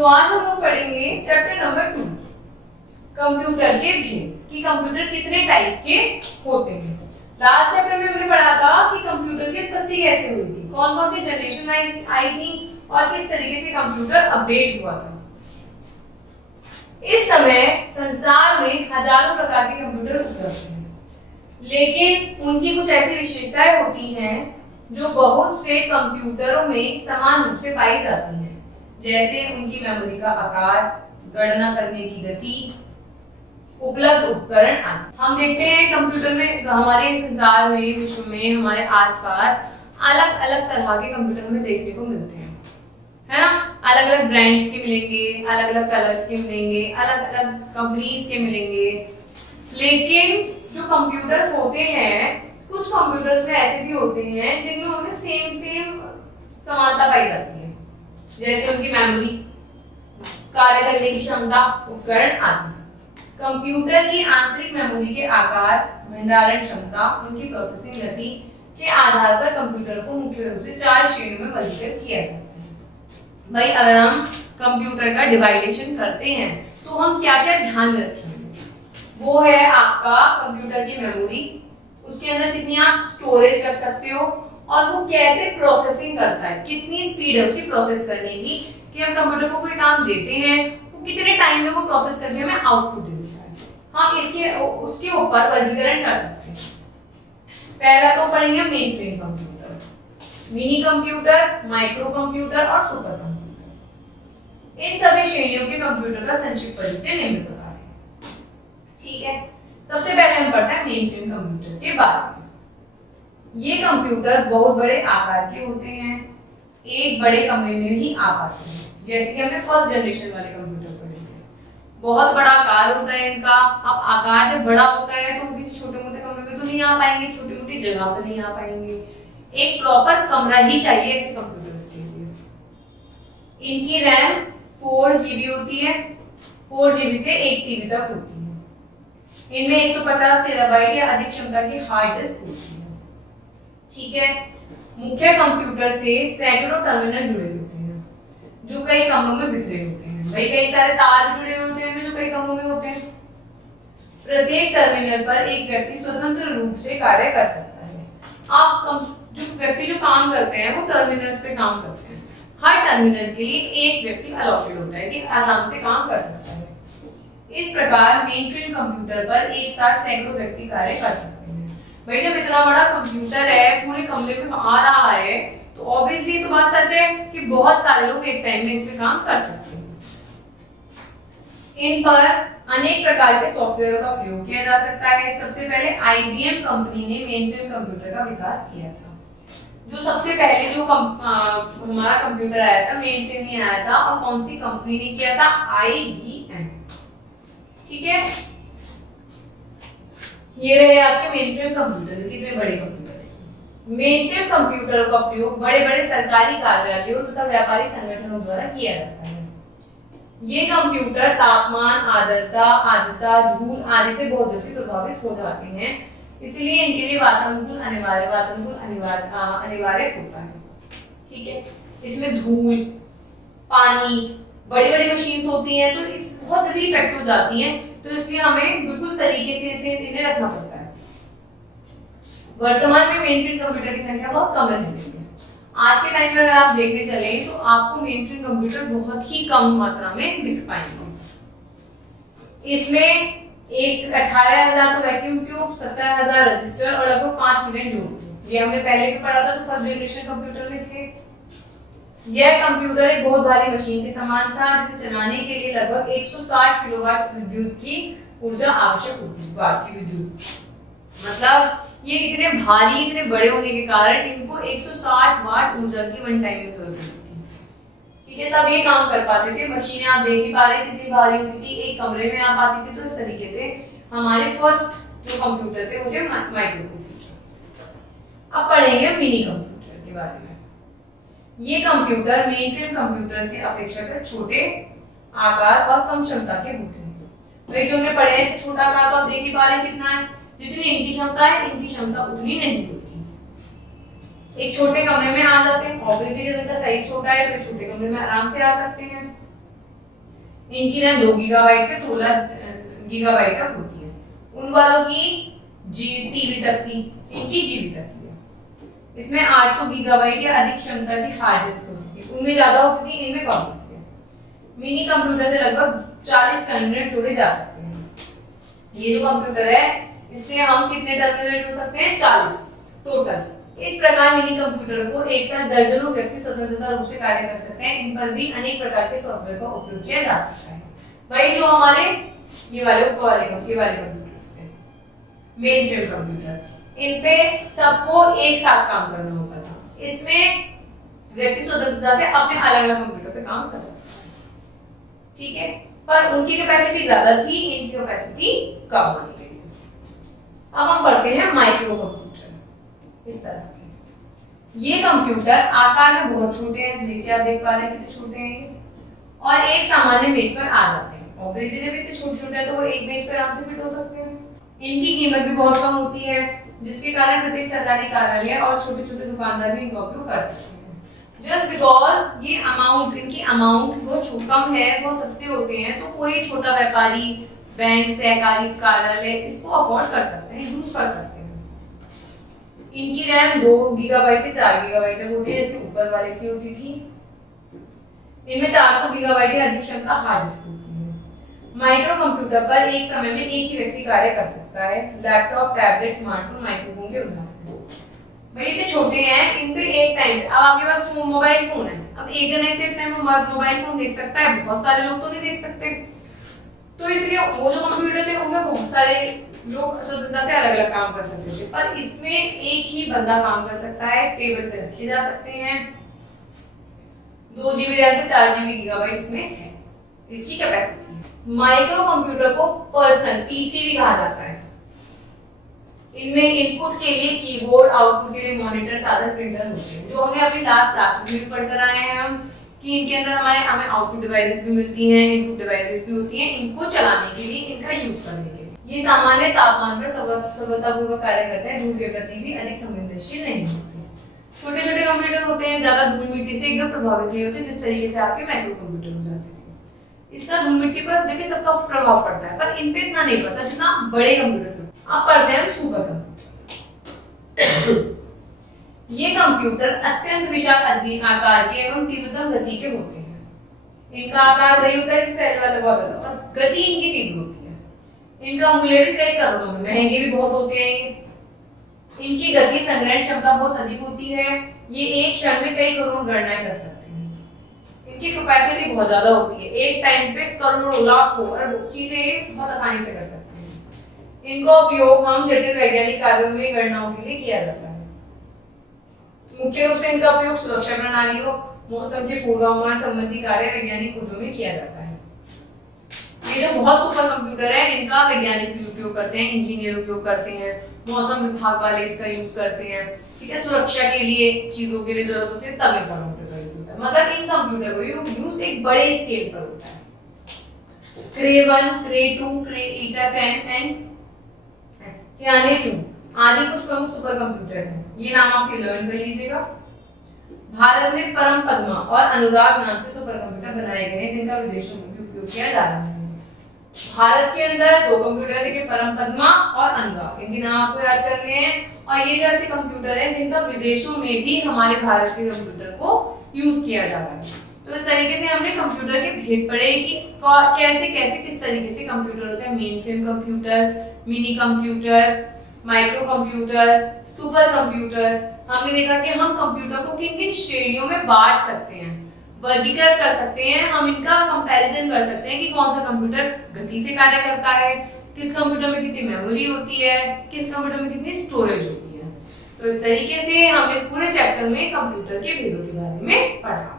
तो आज हम लोग पढ़ेंगे चैप्टर नंबर 2 कंप्यूटर के भेद कि कंप्यूटर कितने टाइप के होते हैं। लास्ट चैप्टर में हमने पढ़ा था कि कंप्यूटर की उत्पत्ति कैसे हुई थी, कौन कौन सी जनरेशन आई थी और किस तरीके से कंप्यूटर अपडेट हुआ था। इस समय संसार में हजारों प्रकार के कंप्यूटर उपलब्ध हैं, लेकिन उनकी कुछ ऐसी विशेषताएं होती हैं जो बहुत से कंप्यूटरों में समान रूप से पाई जाती हैं, जैसे उनकी मेमोरी का आकार, गणना करने की गति, उपलब्ध उपकरण आदि। हम देखते हैं कंप्यूटर में, हमारे संसार में, विश्व में, हमारे आसपास अलग अलग तरह के कंप्यूटर हमें देखने को मिलते हैं, है ना। अलग अलग ब्रांड्स के मिलेंगे, अलग अलग कलर्स के मिलेंगे, अलग अलग कंपनीज के मिलेंगे। लेकिन जो कंप्यूटर्स होते हैं, कुछ कंप्यूटर्स में ऐसे भी होते हैं जिनमें उनमें सेम समानता पाई जाती है, जैसे उनकी मेमोरी, कार्य करने की क्षमता, उपकरण आदि। कंप्यूटर की आंतरिक मेमोरी के आकार, भंडारण क्षमता, उनकी प्रोसेसिंग गति के आधार पर कंप्यूटर को मुख्य रूप से 4 श्रेणियों में वर्गीकृत किया जाता है। भाई अगर हम कंप्यूटर का डिवाइडेशन करते हैं तो हम क्या क्या ध्यान में रखेंगे, वो है आपका कंप्यूटर की मेमोरी, उसके अंदर कितनी आप स्टोरेज रख सकते हो और वो कैसे प्रोसेसिंग करता है, कितनी स्पीड है उसकी प्रोसेस करने की, कि हम कंप्यूटर को कोई काम देते हैं वो कितने टाइम में वो प्रोसेस करके हमें आउटपुट दे देता है। हम इसके उसके ऊपर वर्गीकरण कर सकते हैं। पहला तो पढ़ेंगे main frame computer, mini computer, micro computer और सुपर कंप्यूटर। इन सभी श्रेणियों के कंप्यूटर का संक्षिप्त परिचय निम्न प्रकार है। ठीक है, सबसे पहले हम पढ़ते हैं मेन फ्रेम कंप्यूटर के बारे में। ये कंप्यूटर बहुत बड़े आकार के होते हैं, एक बड़े कमरे में ही आ पाते हैं, जैसे कि हमने फर्स्ट जनरेशन वाले कंप्यूटर पढ़े थे। बहुत बड़ा आकार होता है इनका। अब आकार जब बड़ा होता है तो किसी छोटे मोटे कमरे में तो नहीं आ पाएंगे, छोटी मोटी जगह पे नहीं आ पाएंगे, एक प्रॉपर कमरा ही चाहिए इस कंप्यूटर के लिए। इनकी रैम 4 GB होती है, 4 GB से 1 TB तक होती है। इनमें 150 टेराबाइट या अधिक क्षमता की हार्ड डिस्क होती है। ठीक है, मुख्य कंप्यूटर से सैकड़ों टर्मिनल जुड़े होते हैं जो कई कमरों में बिखरे होते हैं। भाई कई सारे तार जुड़े होते हैं जो कई कमरों में होते हैं। प्रत्येक टर्मिनल पर एक व्यक्ति स्वतंत्र रूप से कार्य कर सकता है। आप जो व्यक्ति जो काम करते हैं वो टर्मिनल्स पे काम करते हैं। हर टर्मिनल के लिए एक व्यक्ति अलॉटेड होता है कि आराम से काम कर सकता है। इस प्रकार मेन फ्रेम कंप्यूटर पर एक साथ सैकड़ों व्यक्ति कार्य कर सकते हैं। भाई जब इतना बड़ा कंप्यूटर है, पूरे कमरे में आ रहा है, तो ऑब्वियसली तो बात सच है कि बहुत सारे लोग एक टाइम में इस पे काम कर सकते हैं। इन पर अनेक प्रकार के सॉफ्टवेयर का प्रयोग किया जा सकता है। सबसे पहले IBM कंपनी ने मेन फ्रेम कंप्यूटर का विकास किया था। जो सबसे पहले जो हमारा कंप्यूटर आया था, मेन फ्रेम ही आया था, और कौन सी कंपनी ने किया था? IBM। ठीक है, ये रहे आपके मेन फ्रेम कंप्यूटर, कितने बड़े कंप्यूटर हैं। मेन फ्रेम कंप्यूटरों का प्रयोग बड़े बड़े सरकारी कार्यालयों तथा व्यापारिक संगठनों द्वारा किया जाता है। ये कंप्यूटर तापमान, आर्द्रता, धूल आदि से बहुत जल्दी प्रभावित हो जाते हैं, इसलिए इनके लिए वातानुकूल अनिवार्य होता है। ठीक है, इसमें धूल, पानी, बड़ी बड़ी मशीन होती हैं तो इस बहुत जल्दी इफेक्ट हो जाती हैं, तो इसलिए हमें बिल्कुल तरीके से इन्हें रखना पड़ता है। वर्तमान में मेन फ्रेम कंप्यूटर की संख्या बहुत कम रहती है। आज के टाइम में अगर आप देखने चले तो आपको मेन फ्रेम कंप्यूटर बहुत ही कम मात्रा में दिख पाएंगे। इसमें 18,000 तो वैक्यूम ट्यूब, 17,000 रजिस्टर और लगभग 5 मिलियन जोड़। ये हमने पहले भी पढ़ा था जो फर्स्ट जनरेशन कंप्यूटर में थे। यह कंप्यूटर एक बहुत भारी मशीन के समान था जिसे चलाने के लिए लगभग 160 किलोवाट विद्युत की ऊर्जा आवश्यक होती है। वाट की विद्युत मतलब ये इतने भारी, इतने बड़े होने के कारण इनको 160 वाट ऊर्जा की वन टाइम में जरूरत होती थी। ठीक है, तब ये काम कर पाते थे। मशीनें आप देख ही पा रहे कितनी भारी होती थी, एक कमरे में आ पाती थी। तो इस तरीके से हमारे फर्स्ट जो कंप्यूटर थे वो थे माइक्रो कंप्यूटर। अब पढ़ेंगे मिनी कंप्यूटर के बारे में। ये कंप्यूटर मेन फ्रेम कंप्यूटर से अपेक्षाकृत छोटे आकार और कम क्षमता के होते हैं। वही जो हमने पढ़े हैं, छोटा आकार तो आप देख ही पा रहे हैं कितना है, जितनी इनकी क्षमता है इनकी क्षमता उतनी नहीं होती। एक छोटे कमरे में आ जाते हैं, ऑब्वियसली जब इनका साइज छोटा है तो छोटे कमरे में आराम से आ सकते हैं। इनकी रैम 2 गीगाबाइट से 16 गीगाबाइट तक होती है। उन वालों की टीबी तक की, इनकी जीबी तक की है। इसमें 800 गीगाबाइट या अधिक क्षमता की हार्ड डिस्क होती थी, उनमें ज्यादा होती थी, इनमें कम होती है। मिनी कंप्यूटर से लगभग 40 टर्मिनल जोड़े जा सकते हैं। ये जो कंप्यूटर है इससे हम कितने टर्मिनल जोड़ सकते हैं? 40 टोटल। इस प्रकार मिनी कंप्यूटरों को एक साथ दर्जनों व्यक्ति स्वतंत्रता रूप से कार्य कर सकते हैं। इन पर भी अनेक प्रकार के सॉफ्टवेयर का उपयोग किया जा सकता है। वही जो हमारे ये वाले कंप्यूटर्स थे, मेन फ्रेम कंप्यूटर, इन पे सबको एक साथ काम करना होता था। इसमें व्यक्ति स्वतंत्रता से अपने अलग अलग कंप्यूटर पे काम कर सकता है, ठीक है। पर उनकी कैपेसिटी ज्यादा थी, इनकी कैपेसिटी कम होनी चाहिए। अब हम पढ़ते हैं माइक्रो कंप्यूटर। इस तरह के ये कंप्यूटर आकार में बहुत छोटे हैं, देखिए आप देख पा रहे हैं कितने छोटे हैं ये, और एक सामान्य मेज पर आ जाते हैं। ऑब्वियसली जब इतने छोटे हैं तो वो एक मेज पर आराम से फिट हो सकते हैं। इनकी कीमत भी बहुत कम होती है, जिसके कारण प्रत्येक सरकारी कार्यालय और छोटे छोटे दुकानदार भी इनका उपयोग कर सकते हैं। जस्ट बिकॉज ये अमाउंट, इनकी अमाउंट बहुत कम है, बहुत सस्ते होते हैं, तो कोई छोटा व्यापारी, बैंक, सहकारी कार्यालय इसको अफोर्ड कर सकते हैं, यूज कर सकते हैं। इनकी रैम 2 गीगाबाइट से 4 गीगाबाइट तक होती है, जैसे ऊपर वाले की होती थी। इनमें 400 गीगाबाइट की अधिक क्षमता हार्ड डिस्क होती है। माइक्रो कंप्यूटर पर एक समय में एक ही व्यक्ति कार्य कर सकता है। लैपटॉप, टैबलेट, स्मार्टफोन, माइक्रोफोन के उदाहरण। भाई इतने छोटे हैं, इन पे एक टाइम, अब आपके पास मोबाइल फोन है, अब एक जना एक टाइम मोबाइल फोन देख सकता है, बहुत सारे लोग तो नहीं देख सकते। तो इसलिए वो जो कंप्यूटर थे उनमें बहुत सारे लोग स्वतंत्रता से अलग अलग काम कर सकते थे, पर इसमें एक ही बंदा काम कर सकता है। टेबल पे रखे जा सकते हैं। 2 GB रैम से 4 GB गीगाबाइट इसमें है, इसकी कैपेसिटी है। माइक्रो कंप्यूटर को पर्सनल पीसी भी कहा जाता है। इनमें इनपुट के लिए कीबोर्ड, आउटपुट के लिए मॉनिटर, साधन, प्रिंटर्स होते हैं, जो हमने अपनी लास्ट क्लासेस में भी पढ़कर आए हैं हम, कि इनके अंदर हमें आउटपुट डिवाइसेस भी मिलती हैं, इनपुट डिवाइसेस भी होती हैं, इनको चलाने के लिए, इनका यूज करने के लिए। ये सामान्य तापमान पर सफलतापूर्वक कार्य करते हैं, धूल के प्रति भी अधिक संवेदनशील नहीं होते। छोटे छोटे कंप्यूटर होते हैं, ज्यादा धूल मिट्टी से एकदम प्रभावित नहीं होते, जिस तरीके से आपके माइक्रो कंप्यूटर हो जाते थे। इसका धूल मिट्टी पर देखिए सबका प्रभाव पड़ता है, पर इन पे इतना नहीं पड़ता जितना बड़े कंप्यूटर से। अब पढ़ते हैं सुपर कंप्यूटर। ये कंप्यूटर अत्यंत विशाल आकार के एवं तीव्रतम गति के होते हैं। इनका आकार वही होता है जैसे पहले वाला हुआ था, और गति इनकी तीव्र होती है। इनका मूल्य भी कई करोड़ों में, महंगे भी बहुत होते हैं ये। इनकी गति संग्रहण क्षमता बहुत अधिक होती है, ये एक क्षण में कई करोड़ गणनाएं कर सकते हैं। इनकी कैपेसिटी बहुत ज्यादा होती है, एक टाइम पे करोड़ों, लाखों, अरबों चीजें बहुत आसानी से कर सकते हैं। इनका उपयोग हम जटिल वैज्ञानिक कार्यों में, गणनाओं के लिए किया जाता है। मुख्य रूप से इनका उपयोग सुरक्षा प्रणालियों, मौसम के पूर्वानुमान संबंधी कार्य, वैज्ञानिक खोजों में किया जाता है। ये जो बहुत सुपर कंप्यूटर है, इनका वैज्ञानिक भी उपयोग करते हैं, इंजीनियर उपयोग करते हैं, मौसम विभाग वाले इसका यूज करते हैं, ठीक है। सुरक्षा के लिए चीजों के लिए जरूरत होती है, तब इनका कंप्यूटर यूज होता है। मतलब इन कंप्यूटर को यूज एक बड़े स्केल पर होता है। क्रे 1, क्रे 2, क्रे ईटा 10 एंड टियाने 2 आदि कुछ प्रमुख सुपर कंप्यूटर हैं। ये नाम आपके लर्न कर लीजिएगा। भारत में परम पद्मा और अनुराग नाम से सुपर कंप्यूटर बनाए गए हैं, जिनका विदेशों में भी उपयोग किया जा रहा है। भारत के अंदर 2 कंप्यूटर है, परम पद्मा और अनुराग, इनके नाम आपको याद करने हैं। और ये जैसे कंप्यूटर है जिनका विदेशों में भी हमारे भारत के कंप्यूटर को यूज किया जा रहा है। तो इस तरीके से हमने कंप्यूटर के भेद पढ़े कि कैसे कैसे किस तरीके से कंप्यूटर होता है। Main frame computer, mini computer, micro computer, super computer. हमने देखा कि हम कंप्यूटर को किन किन श्रेणियों में बांट सकते हैं, वर्गीकृत कर सकते हैं। हम इनका कंपैरिजन कर सकते हैं कि कौन सा कंप्यूटर गति से कार्य करता है, किस कंप्यूटर में कितनी मेमोरी होती है, किस कंप्यूटर में कितनी स्टोरेज होती है। तो इस तरीके से हमने इस पूरे चैप्टर में कंप्यूटर के भेदों के बारे में पढ़ा।